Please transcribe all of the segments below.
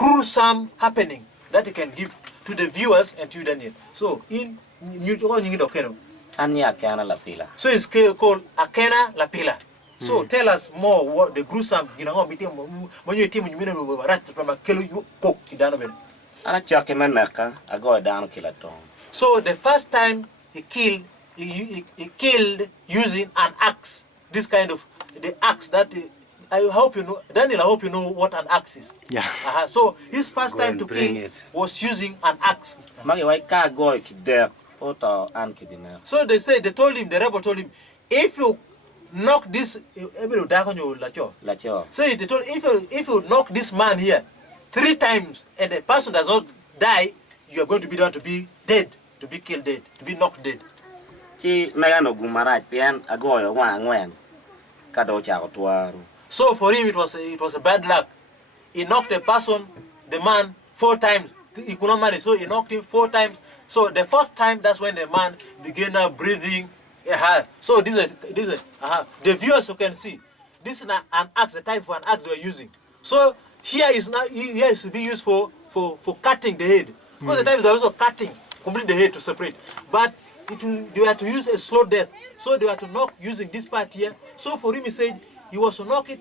gruesome happening that he can give to the viewers and to you, Daniel. So in New York, Anya Kana La Pila. so it's called Akena La Pila. So tell us more what the gruesome, meeting when you team you right from a kilo you cook in Donovan. Ana Chucky Manaka, I go down Kilaton. So the first time he killed using an axe. This kind of the axe that I hope you know, Daniel. I hope you know what an axe is. Yeah. So his first time to kill was using an axe. So they told him, the rebel told him, if you knock this, so they told if you knock this man here 3 times and the person does not die, you are going to be done to be dead, to be killed dead, to be knocked dead. So for him it was a bad luck. He knocked a person, the man, 4 times. He could not manage, so he knocked him 4 times. So the 4th time, that's when the man began breathing. So this is the viewers who can see. This is an axe, the type of an axe we're using. So here is to be used for cutting the head. Because the times they're also cutting complete the head to separate. But they were to use a slow death. So they were to knock using this part here. So for him, he said he was to knock it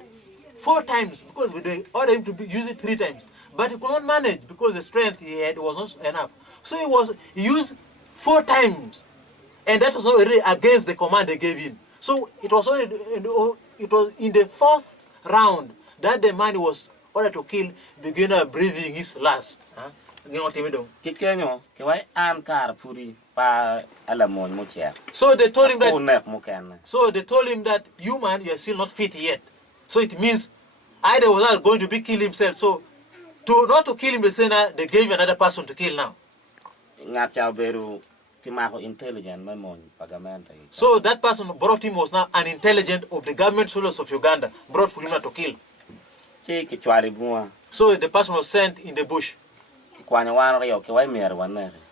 4 times because they ordered him to use it 3 times. But he could not manage because the strength he had was not enough. So he used 4 times. And that was already against the command they gave him. So it was in the 4th round that the man was ordered to kill began breathing his last. So they told him that you man, you are still not fit yet. So it means either was not going to be kill himself. So not to kill him, they gave another person to kill now. So that person brought him was now an intelligent of the government soldiers of Uganda, brought for him to kill. So the person was sent in the bush.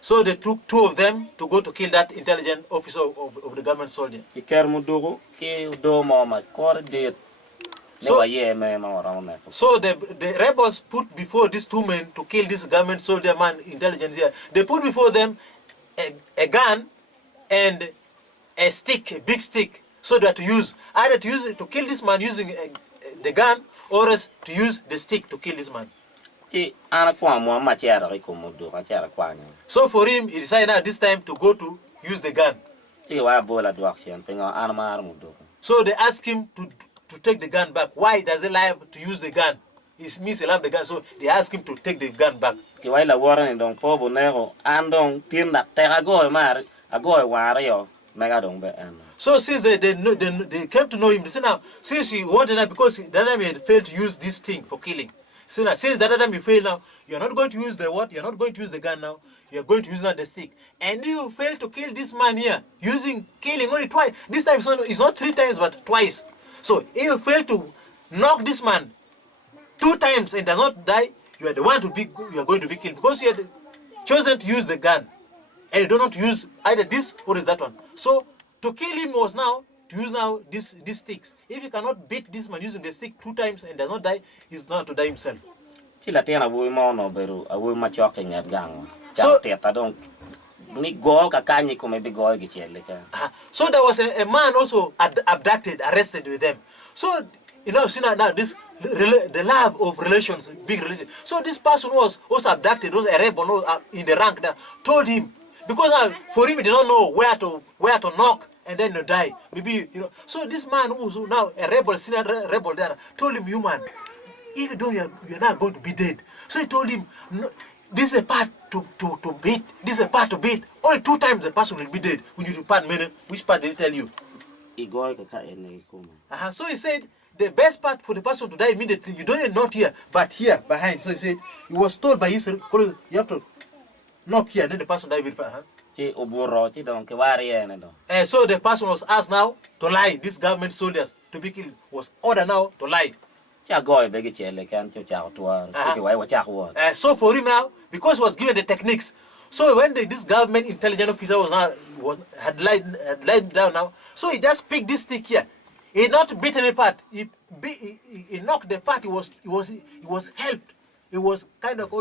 So they took 2 of them to go to kill that intelligent officer of the government soldier. So the rebels put before these 2 men to kill this government soldier man, intelligence here. They put before them a gun and a stick, a big stick. So they had to use either to kill this man using the gun, or else to use the stick to kill this man. So for him, he decided now this time to go to use the gun. So they asked him to take the gun back. Why does he like to use the gun? It means he loves the gun, so they asked him to take the gun back. So since they came to know him, they said now, since he wanted that, because that time he had failed to use this thing for killing. So now, since that time you failed now, you're not going to use the what? You're not going to use the gun now. You're going to use now the stick. And you failed to kill this man here, killing only twice. This time it's not 3 times, but twice. So if you fail to knock this man 2 times and does not die, you are the one you are going to be killed, because you had chosen to use the gun and you do not use either this or is that one. So to kill him was now to use now these sticks. If you cannot beat this man using the stick 2 times and does not die, he's not to die himself. So there was a man also abducted, arrested with them. So see now this the love of relations, big relation. So this person was also abducted, was a rebel in the rank now, told him, because for him he did not know where to knock and then to die. Maybe So this man who's now a rebel, senior rebel there, told him, you man, even though you're not going to be dead. So he told him, no, this is a part to beat. This is a part to beat. Only 2 times the person will be dead. When you part, which part did he tell you? So he said the best part for the person to die immediately, you don't not here, but here behind. So he said he was told by his colleague, you have to knock here, then the person died very fast. So the person was asked now to lie. These government soldiers to be killed was ordered now to lie. So for him now, because he was given the techniques, so when this government intelligence officer had lied down now, so he just picked this stick here. He not beat any part. He knocked the part. He was helped He was kind of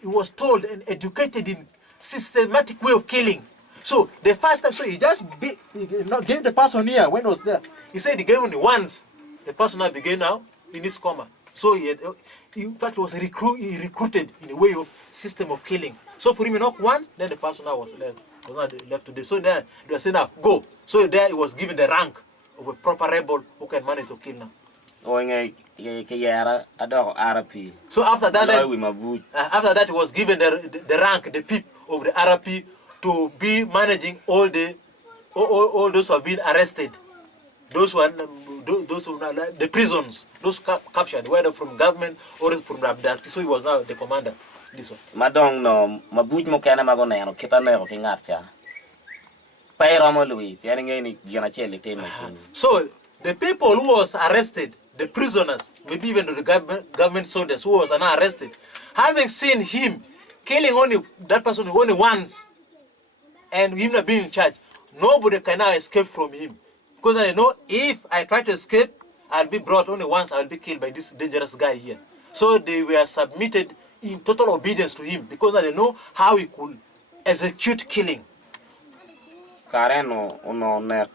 he was told and educated in systematic way of killing. So the first time, so he just gave the person here when he was there. He said he gave only once. The person now began now in his coma. So he in fact was recruited in a way of system of killing. So for him, not once, then the person now was not left to do. So then they were saying now go. So there he was given the rank of a proper rebel who can manage to kill now. So after that, he was given the rank, the PIP of the RP to be managing all those who have been arrested, those who the prisons, those captured, whether from government or from the abducted. So he was now the commander. This one. Madong no mabuj mo kana magonero kita nero kingatcha. So the people who was arrested, the prisoners, maybe even the government soldiers who was now arrested, having seen him killing only that person only once, and him not being in charge, nobody can now escape from him. Because I know if I try to escape, I'll be brought only once, I'll be killed by this dangerous guy here. So they were submitted in total obedience to him because they know how he could execute killing. Kareno uno nek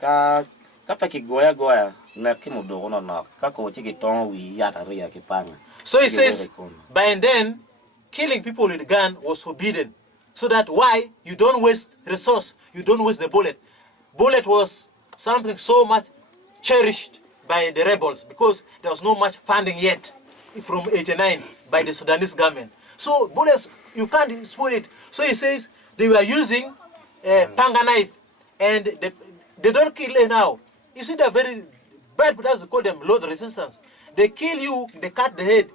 ka goya nek kimudo uno nok kako chikiton wi yata ria kipanga. So he says by then killing people with a gun was forbidden. So that why you don't waste resource, you don't waste the bullet. Bullet was something so much cherished by the rebels because there was no much funding yet from 89 by the Sudanese government. So bullets, you can't spoil it. So he says they were using panga knife and they don't kill you now. You see they're very bad, but that's call them load resistance. They kill you, they cut the head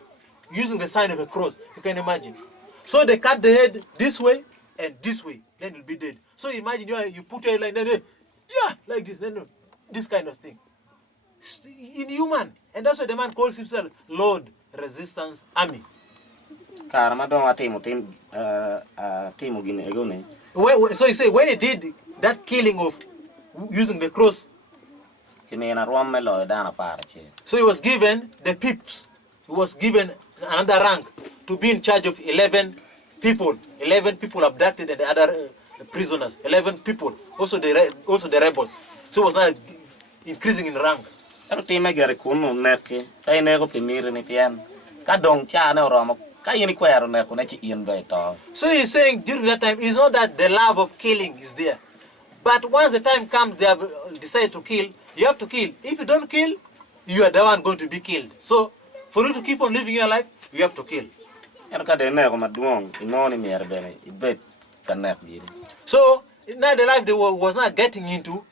using the sign of a cross. You can imagine. So they cut the head this way and this way, then you'll be dead. So imagine you put your line, like this, then this kind of thing. Inhuman. And that's why the man calls himself Lord Resistance Army. So he said when he did that killing of using the cross, so he was given the pips. He was given another rank to be in charge of 11 people. 11 people abducted and the other prisoners. 11 people. Also the rebels. So he was now increasing in rank. So he's saying during that time, it's not that the love of killing is there. But once the time comes, they have decided to kill, you have to kill. If you don't kill, you are the one going to be killed. So for you to keep on living your life, you have to kill. So now the life they was not getting into,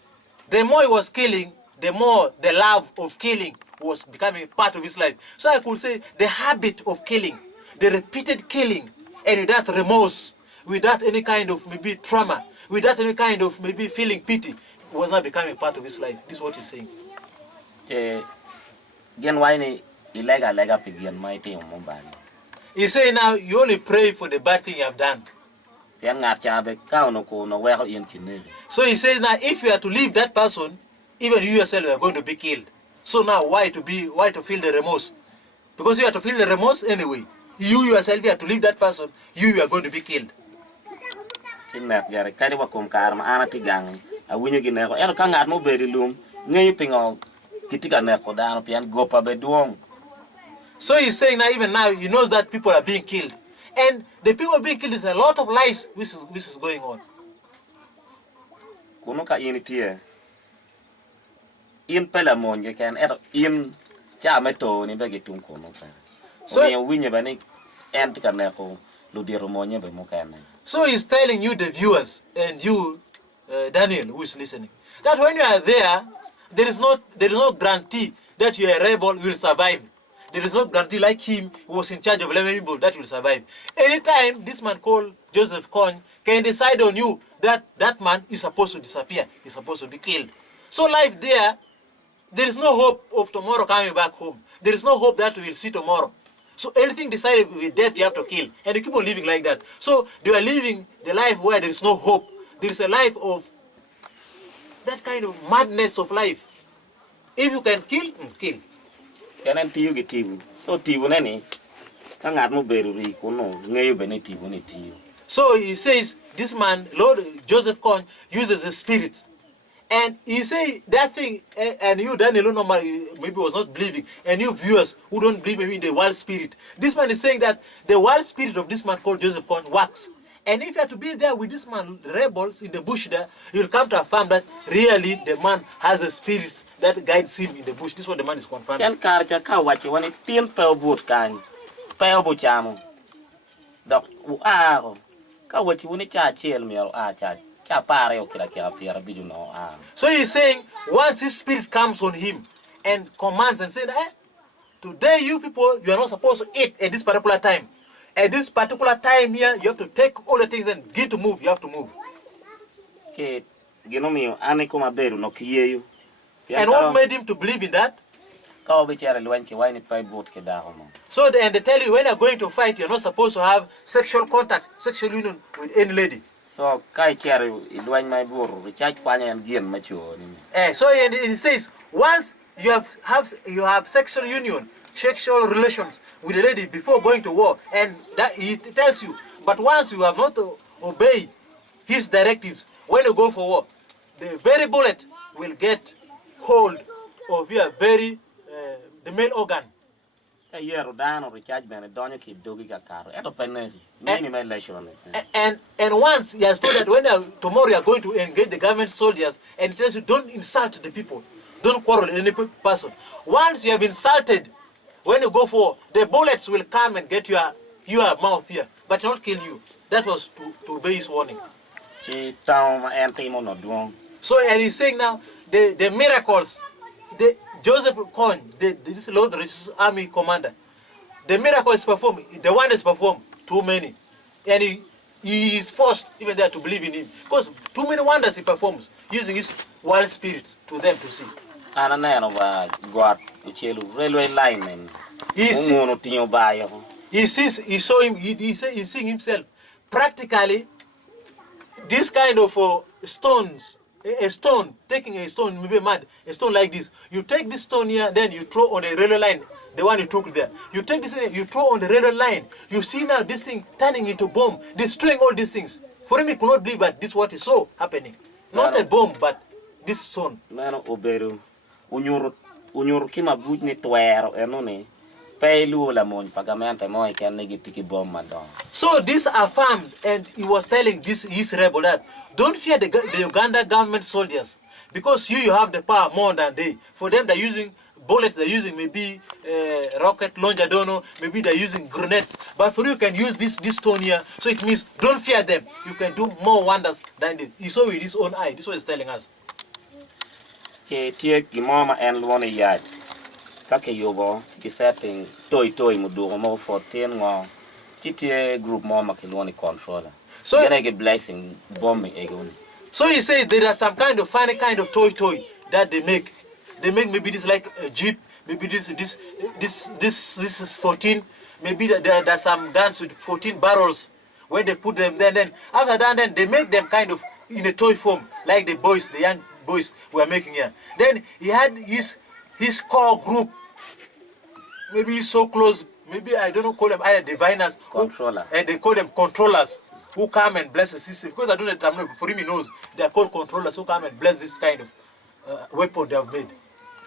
the more he was killing, the more the love of killing was becoming part of his life. So I could say the habit of killing, the repeated killing, and without remorse, without any kind of maybe trauma, without any kind of maybe feeling pity, was not becoming part of his life. This is what he's saying. He say now you only pray for the bad thing you have done. So he says now if you are to leave that person, even you yourself are going to be killed. So now why to feel the remorse? Because you have to feel the remorse anyway. You yourself, you have to leave that person, you are going to be killed. So he's saying now even now he knows that people are being killed. And the people being killed is a lot of lies which is going on. In Pelamonge can in Chameto in Begitum Kono. So he's telling you, the viewers, and you, Daniel, who is listening, that when you are there is no guarantee that you are a rebel will survive. There is no guarantee like him who was in charge of 11 people that will survive. Anytime this man called Joseph Kony can decide on you that that man is supposed to disappear, he's supposed to be killed. So life there is no hope of tomorrow coming back home. There is no hope that we will see tomorrow. So anything decided with death you have to kill. And you keep on living like that. So they are living the life where there is no hope. There is a life of that kind of madness of life. If you can kill, kill. So Ka ngat mo beru ri kuno ngeyo beneti boneti. So he says, this man, Lord Joseph Kony, uses a spirit. And he say that thing, and you, Daniel, maybe was not believing, and you viewers who don't believe maybe in the wild spirit. This man is saying that the wild spirit of this man called Joseph Kony works. And if you have to be there with this man, rebels in the bush there, you'll come to affirm that really the man has a spirit that guides him in the bush. This is what the man is confirming. Yan karcha ka wachi wani tin pe but kan. Pe obuchamo. Dok u aro. Ka wachi wani cha chel mi cha pare o kila pira biju no a. So he's saying once his spirit comes on him and commands and says, today you people, you are not supposed to eat at this particular time. At this particular time here, you have to take all the things and begin to move. You have to move. Okay, ginomio ane kuma beru no kiyeyu. And what made him to believe in that? So and they tell you when you're going to fight, you're not supposed to have sexual contact, sexual union with any lady. So kai cherry ilwany my buru recharge panya and gian mature. So and it says once you have sexual union, sexual relations with a lady before going to war, and that it tells you, but once you have not obeyed his directives, when you go for war, the very bullet will get hold of your very the male organ. And once he has told that when tomorrow you are going to engage the government soldiers, and he tells you don't insult the people, don't quarrel with any person. Once you have insulted, when you go for the bullets will come and get your mouth here, but not kill you. That was to obey his warning. So and he's saying now the miracles, the Joseph Kony, this Lord Resistance Army commander, the miracles performed, the wonders performed, too many, and he is forced even there to believe in him because too many wonders he performs using his wild spirits to them to see. God, railway line. He's seeing himself practically this kind of stones, a stone, taking a stone, maybe mud, a stone like this. You take this stone here, then you throw on the railway line, the one you took there. You take this, you throw on the railway line. You see now this thing turning into bomb, destroying all these things. For him, he could not believe that this is what is so happening. Not a bomb, but this stone. Man, Oberu, unyuru kima bujni tuero enone. So this affirmed, and he was telling his rebel that don't fear the Uganda government soldiers, because you have the power more than they. For them, they're using bullets, they're using maybe rocket launcher, I don't know, maybe they're using grenades. But for you can use this stone here, so it means don't fear them. You can do more wonders than they. He saw with his own eye. This is what he's telling us. Kake yobo kisetting toy mudugo mo 14 ngo TTA group mo makilwani controller. So get a blessing bombing egon. So he says there are some kind of funny kind of toy that they make. They make maybe this like a jeep, maybe this is 14. Maybe there are some guns with 14 barrels. When they put them then after that then they make them kind of in a toy form like the young boys were making here. Then he had his core group, maybe so close, maybe I don't know, call them either diviners, controller, and they call them controllers who come and bless the system. Because I don't know the term, for him he knows they are called controllers who come and bless this kind of weapon they have made.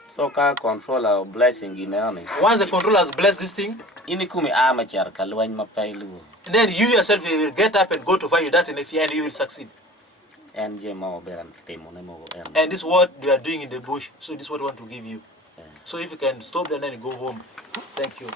So can controller blessing in army. Once the controllers bless this thing, inikumi amateur kalwany mapailu. And then you yourself will get up and go to fight that and if you will succeed. And this is what they are doing in the bush. So this is what I want to give you. So if you can stop then you go home. Thank you.